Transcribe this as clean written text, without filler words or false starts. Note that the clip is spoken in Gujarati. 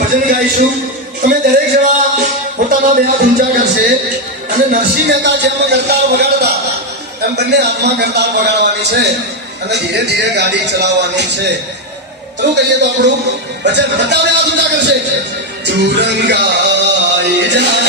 ભજન ગાઈશું તમે દરેક જણા પોતાના બે હાથ ઊંચા કરશે અને નરસિંહ મહેતા જેમ કરતાર વગાડતા એમ બંને હાથમાં કરતાર વગાડવાની છે અને ધીરે ધીરે ગાડી ચલાવવાની છે તો કહીએ તો આપણું ભજન બધા બે હાથ ઊંચા કરશે ચુરંગાઈ જા